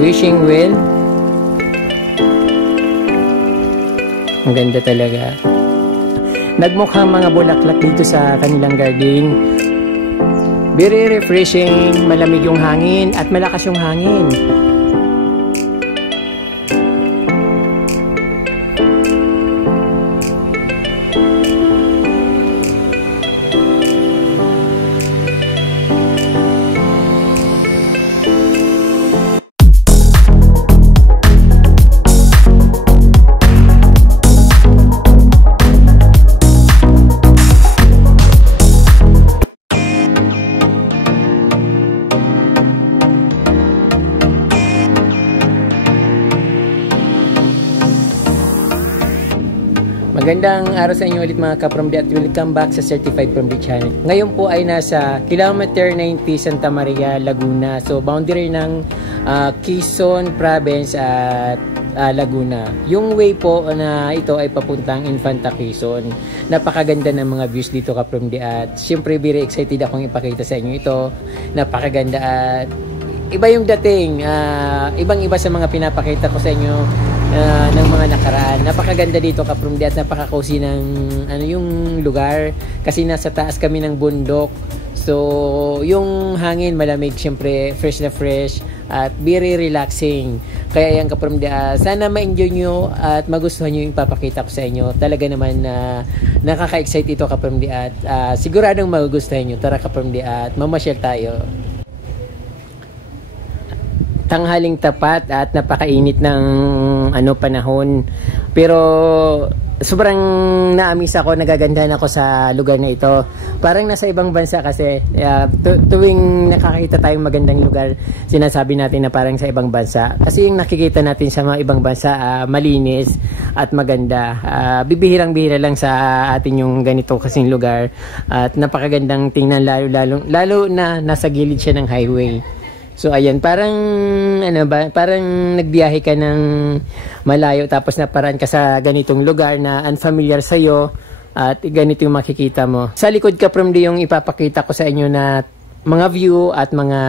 Wishing well. Ang ganda talaga. Nagmukhang mga bulaklak dito sa kanilang garden. Very refreshing, malamig yung hangin at malakas yung hangin. Magandang araw sa inyo ulit mga ka-From D at welcome back sa Certified From D channel. Ngayon po ay nasa kilometer 90 Santa Maria, Laguna. So boundary ng Quezon Province at Laguna. Yung way po na ito ay papuntang Infanta Quezon. Napakaganda ng mga views dito ka-From D at siyempre very excited akong ipakita sa inyo ito. Napakaganda at iba yung dating. Ibang-iba sa mga pinapakita ko sa inyo ng mga nakaraan. Napakaganda dito ka-From D at napaka-cozy ng yung lugar kasi nasa taas kami ng bundok. So, yung hangin malamig, syempre fresh na fresh at very relaxing. Kaya yan ka-From D, sana ma-enjoy nyo at magustuhan nyo yung ipapakita ko sa inyo. Talaga naman nakaka-excite ito ka-From D at siguradong magugustuhan nyo. Tara ka-From D at mamasyal tayo. Tanghaling tapat at napakainit ng panahon, pero sobrang naamis ako, nagagandahan ako sa lugar na ito. Parang nasa ibang bansa kasi tuwing nakakita tayong magandang lugar, sinasabi natin na parang sa ibang bansa kasi yung nakikita natin sa mga ibang bansa malinis at maganda. Bibihirang-bihira lang sa atin yung ganito kasing lugar at napakagandang tingnan, lalo na nasa gilid siya ng highway. So ayan, parang parang nagbiyahe ka ng malayo tapos naparaan ka sa ganitong lugar na unfamiliar sa iyo at ganito yung makikita mo. Sa likod ka-From D yung ipapakita ko sa inyo na mga view at mga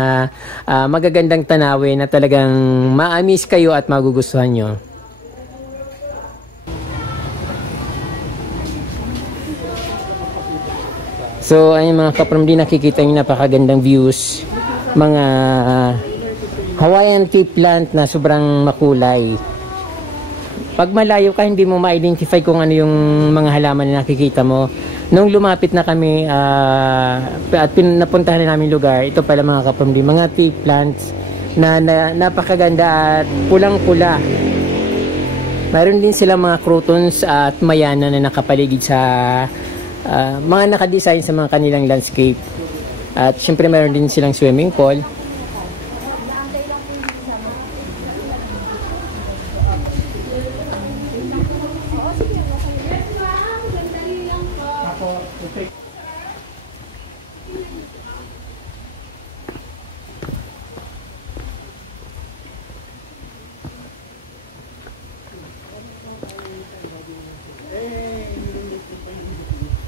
magagandang tanawin na talagang ma-amaze kayo at magugustuhan nyo. So ayun mga ka-From D, nakikita yung napakagandang views. Mga Hawaiian tea plant na sobrang makulay. Pag malayo ka, hindi mo ma-identify kung ano yung mga halaman na nakikita mo. Nung lumapit na kami at napuntahan na namin lugar, ito pala mga ka-From D, mga tea plants na napakaganda at pulang-pula. Mayroon din silang mga crotons at mayana na nakapaligid sa mga nakadesign sa mga kanilang landscape. At syempre mayroon din silang swimming pool.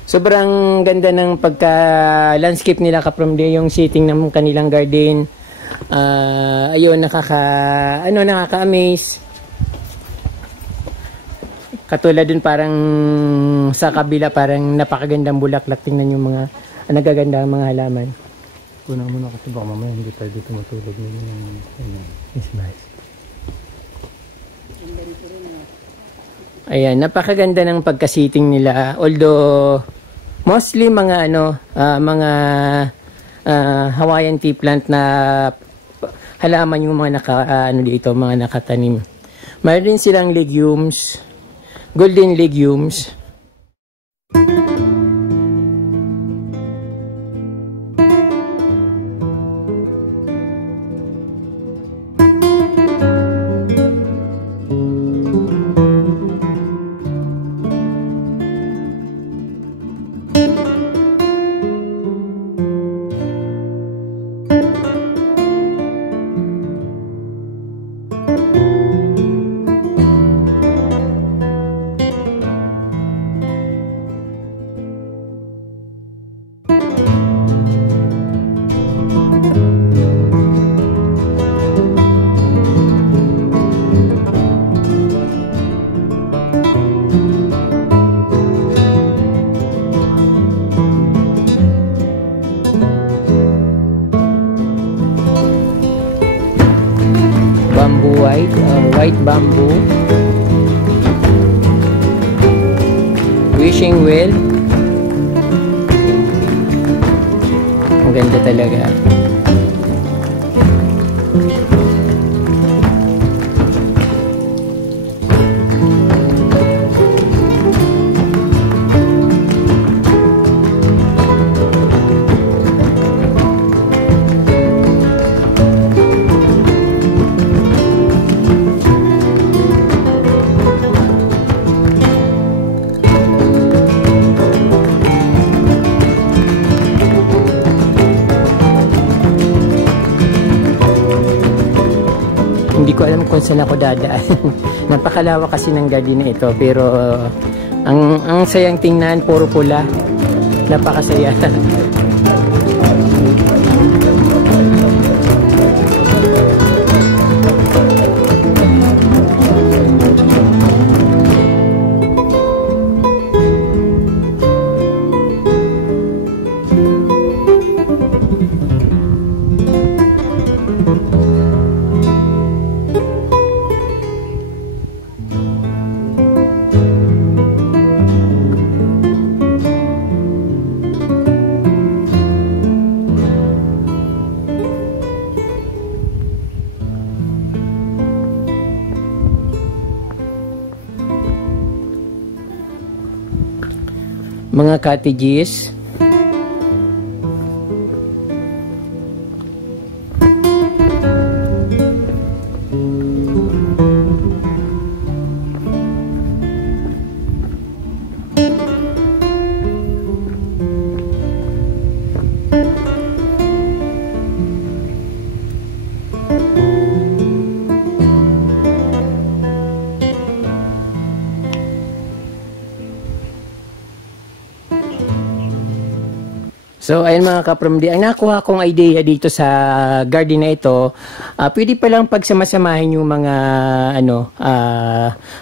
Sobrang ganda ng pagka-landscape nila ka-From D, yung setting ng kanilang garden. Ayun, nakaka-amaze. Katulad dun parang sa kabila, parang napakagandang bulaklak. Tingnan yung mga nagagandang mga halaman. Kunan mo na kasi baka mamaya hindi tayo dito matulog. It's nice. Ayan, napakaganda ng pagka-setting nila. Although mostly mga mga Hawaiian tea plant na halaman yung mga dito, mga nakatanim. Mayroon din silang legumes, golden legumes. white, white bamboo, wishing well. Ang ganda talaga. Hindi ko alam kung saan ako dadaan. Napakalawak kasi ng garden na ito, pero ang sayang tingnan, puro pula. Napakasaya. Mga cottages. So, ayun mga kapromdi, ang nakuha kong idea dito sa garden na ito, pwede palang pagsamasamahin yung mga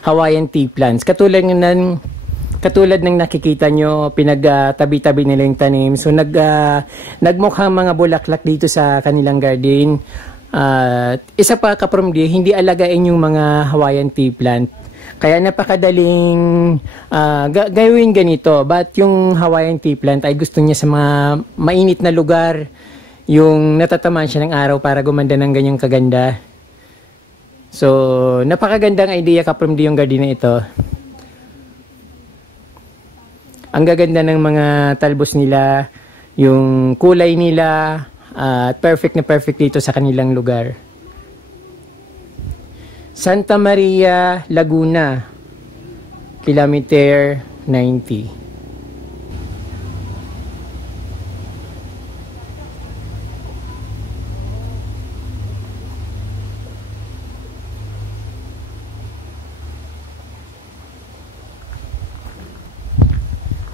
Hawaiian tea plants. Katulad ng nakikita nyo, pinagtabi-tabi nila yung tanim. So, nagmukhang mga bulaklak dito sa kanilang garden. Isa pa kapromdi, hindi alagain yung mga Hawaiian tea plant. Kaya napakadaling gawin ganito. But yung Hawaiian tea plant ay gusto niya sa mga mainit na lugar, yung natatamaan siya ng araw para gumanda ng ganyang kaganda. So, napakagandang idea kapromdi yung garden na ito. Ang gaganda ng mga talbos nila, yung kulay nila, perfect na perfect dito sa kanilang lugar. Santa Maria, Laguna, kilometer 90.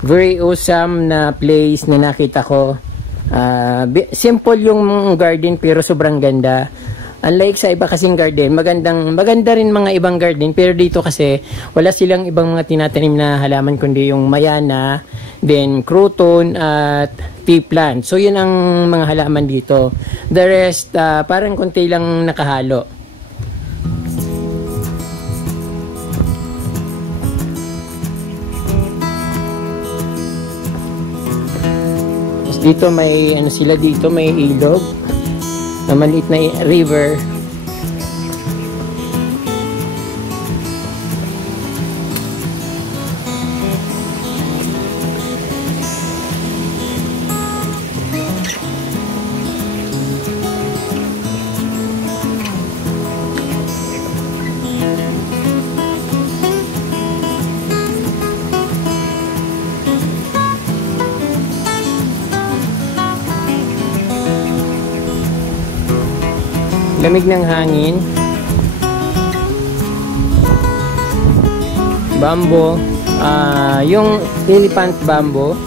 Very awesome na place na nakita ko. Simple yung garden pero sobrang ganda. Unlike sa iba kasing garden, maganda rin mga ibang garden, pero dito kasi wala silang ibang mga tinatanim na halaman kundi yung mayana, then crouton at tea plant. So yun ang mga halaman dito. The rest, parang konti lang nakahalo. Dito may sila dito, may ilog na maliit na river. Lamig ng hangin. Bamboo. Yung elephant bamboo.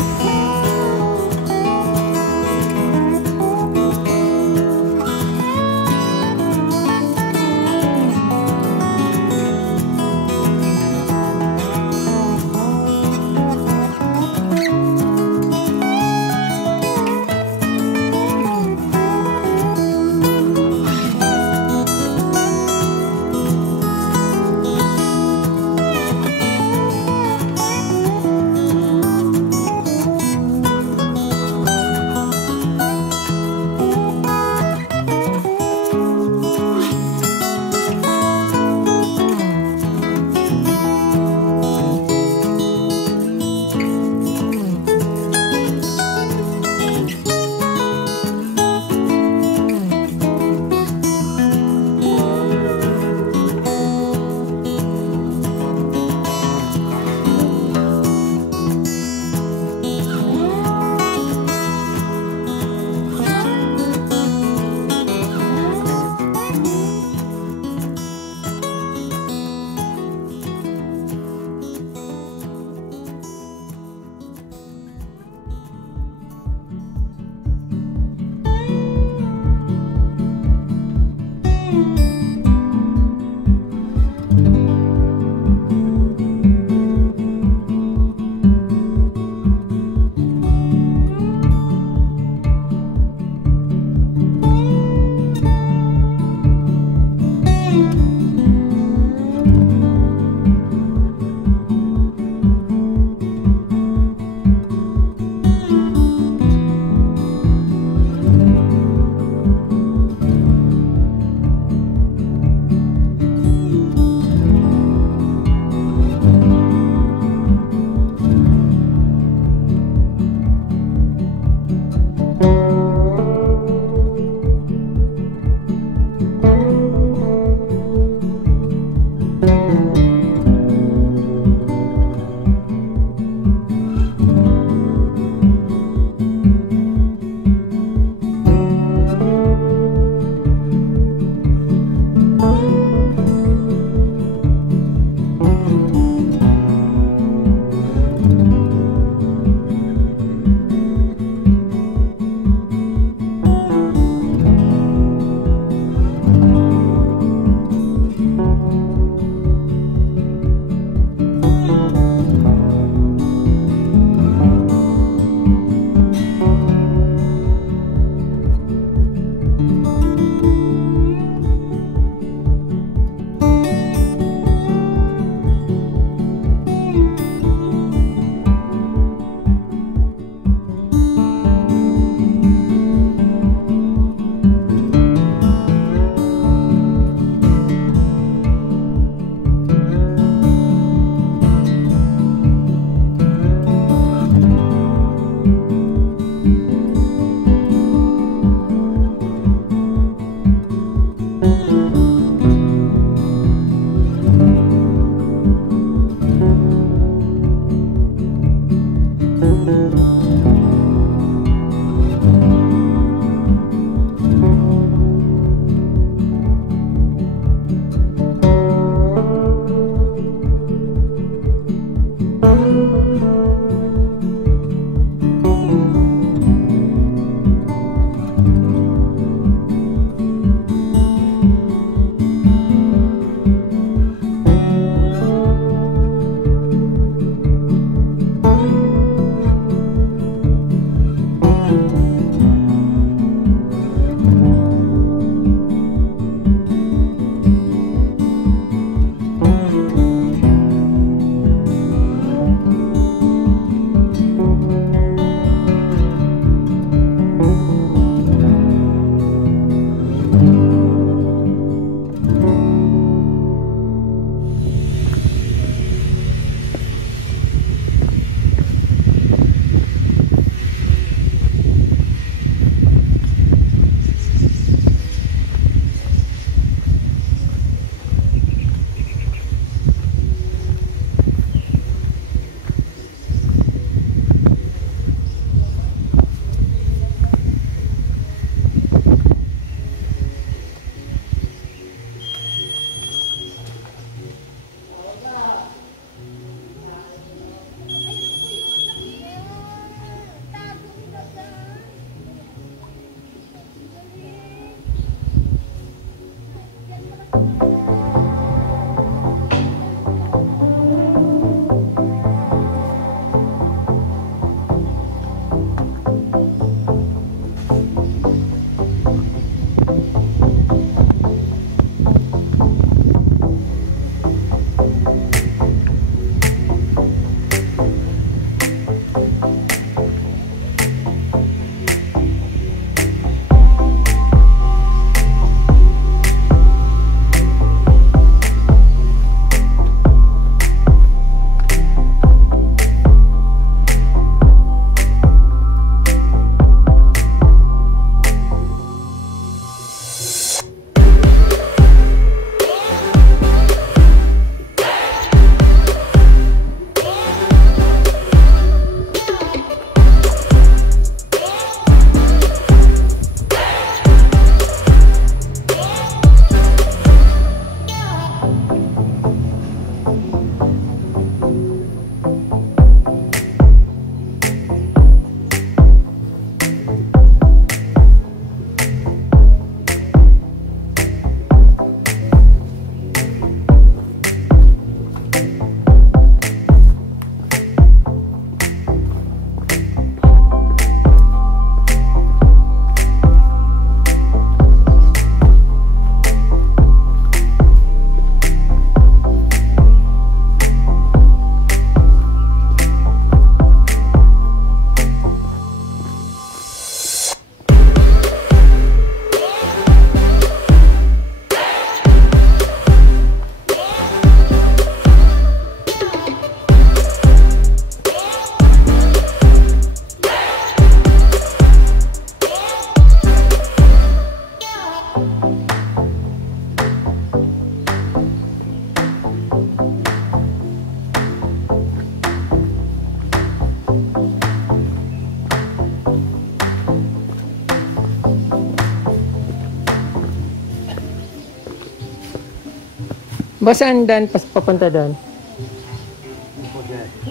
Boss, saan dan? Papunta doon?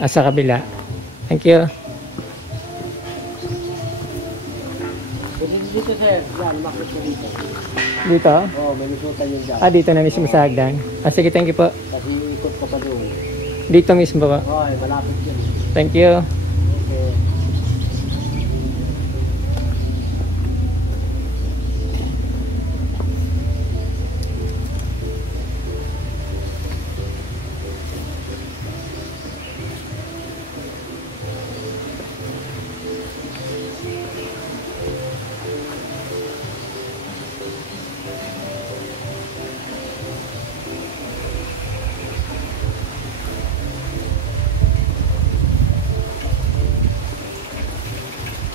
Sa kabila. Thank you. Dito sir, dyan, makit mo dito. Dito? Oo, may lusutan yung dyan. Dito na mismo sa hagdan. Sige, thank you po. Kasi ikot ka pa doon. Dito mismo po. Oo, malapit yun. Thank you. Okay.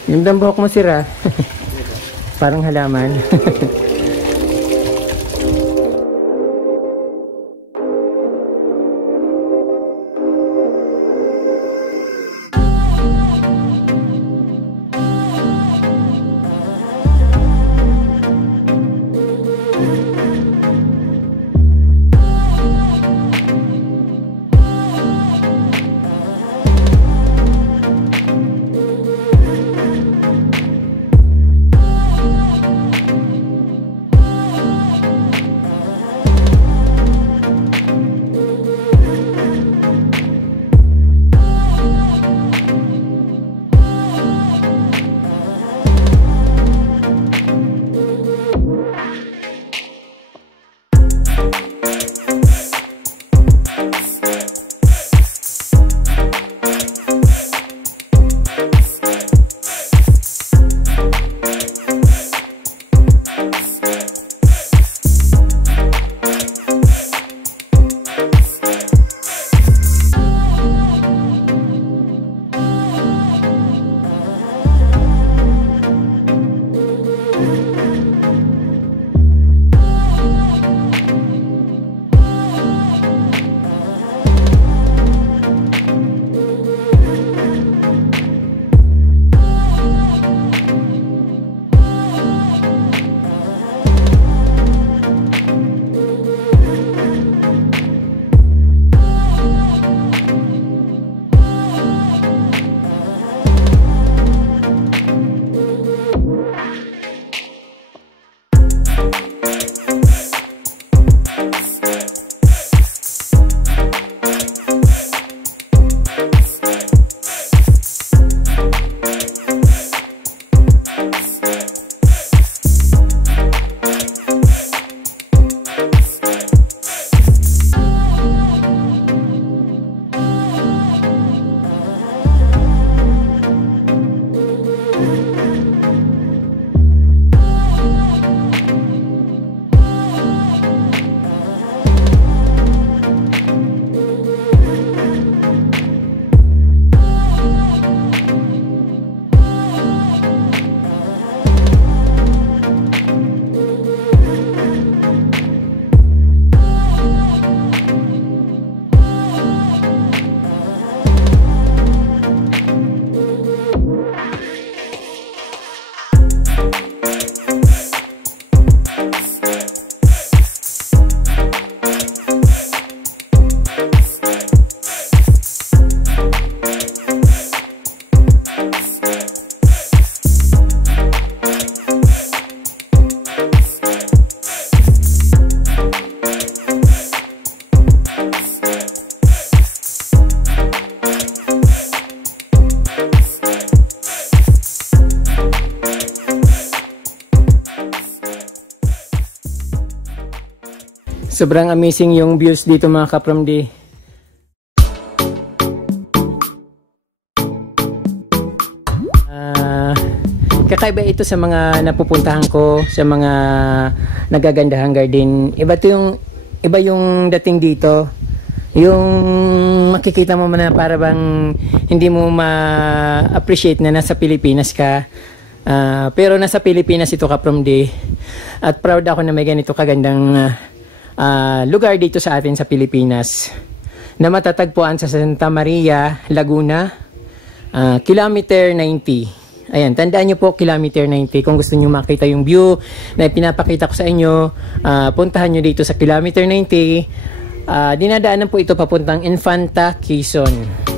Gandang buhok mo, sira. Parang halaman. Sobrang amazing yung views dito mga ka-From-D. Kakaiba ito sa mga napupuntahan ko, sa mga nagagandahang garden. Iba yung dating dito. Yung makikita mo na para bang hindi mo ma-appreciate na nasa Pilipinas ka. Pero nasa Pilipinas ito ka-From-D. At proud ako na may ganito kagandang lugar dito sa atin sa Pilipinas na matatagpuan sa Santa Maria, Laguna, kilometer 90. Ayan, tandaan nyo po, kilometer 90. Kung gusto nyo makita yung view na pinapakita ko sa inyo, puntahan nyo dito sa kilometer 90. Dinadaanan po ito papuntang Infanta, Quezon.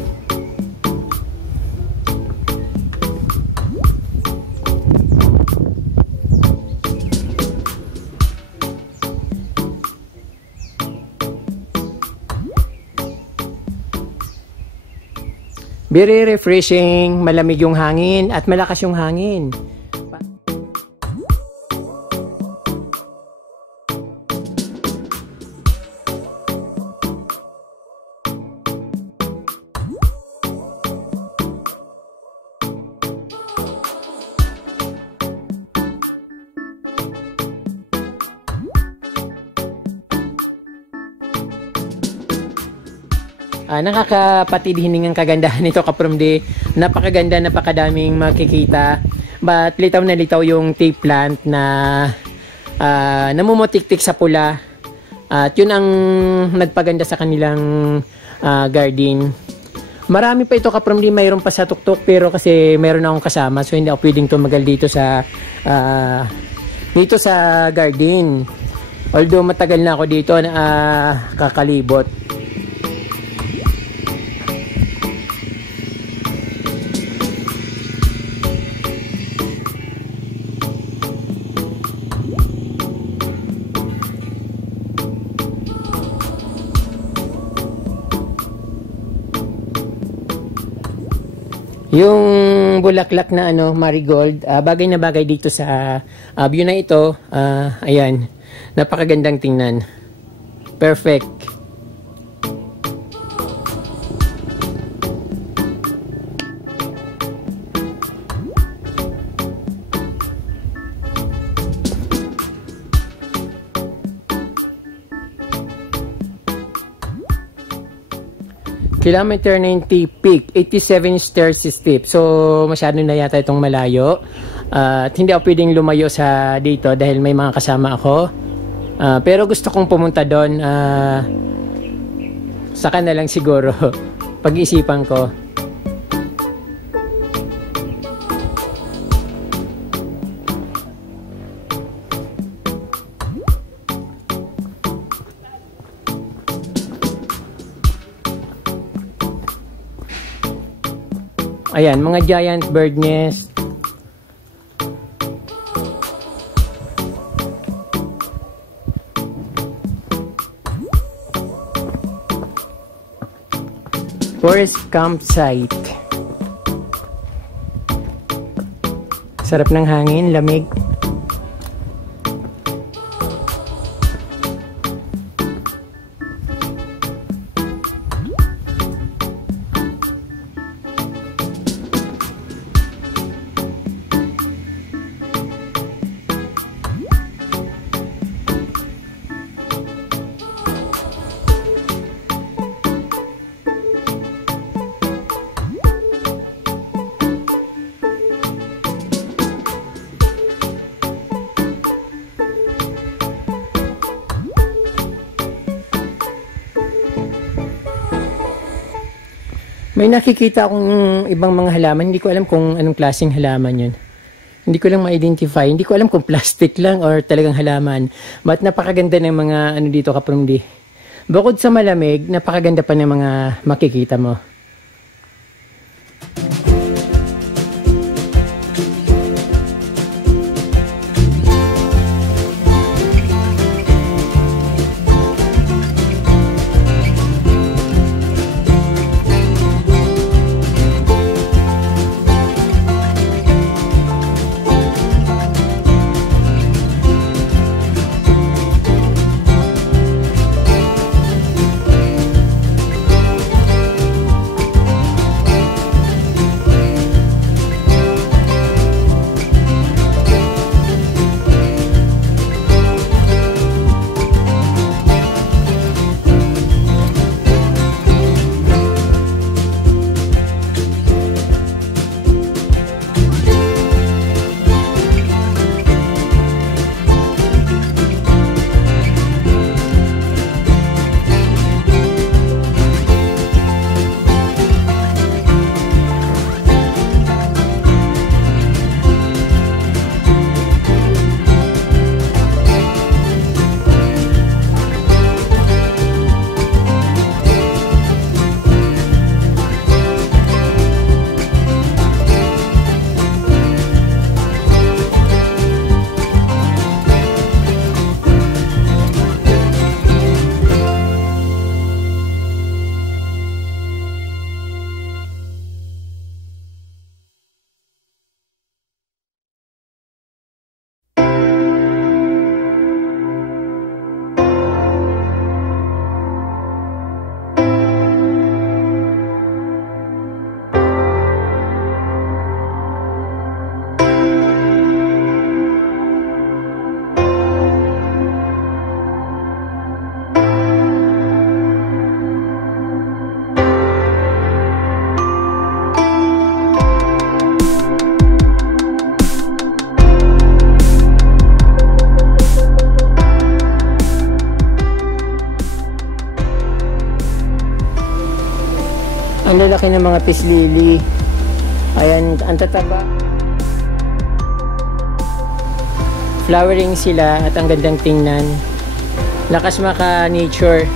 Very refreshing, malamig yung hangin at malakas yung hangin. Nakakapatid hiningang kagandahan nito Kapromdi. Napakaganda, napakadaming makikita. But litaw na litaw yung tea plant na namumutik-tik sa pula. At yun ang nagpaganda sa kanilang garden. Marami pa ito Kapromdi, mayroon pa sa tuktok pero kasi mayroon akong kasama so hindi ako pwedeng tumagal dito sa garden. Although matagal na ako dito kakalibot. Yung bulaklak na marigold, bagay na bagay dito sa view na ito. Ayan, napakagandang tingnan. Perfect. Kilometer 90 peak, 87 stairs steep. So, masyado na yata itong malayo. At hindi ako pwedeng lumayo sa dito dahil may mga kasama ako. Pero gusto kong pumunta doon. Saka na lang siguro. Pag-isipan ko. Ayan, mga giant bird nest. Forest campsite. Sarap ng hangin, lamig. May nakikita akong ibang mga halaman. Hindi ko alam kung anong klaseng halaman yun. Hindi ko lang ma-identify. Hindi ko alam kung plastic lang or talagang halaman. But napakaganda ng mga dito Kapromdi. Bukod sa malamig, napakaganda pa ng mga makikita mo. Ang lalaki ng mga peace lily. Ayan, ang tataba. Flowering sila at ang gandang tingnan. Lakas maka nature.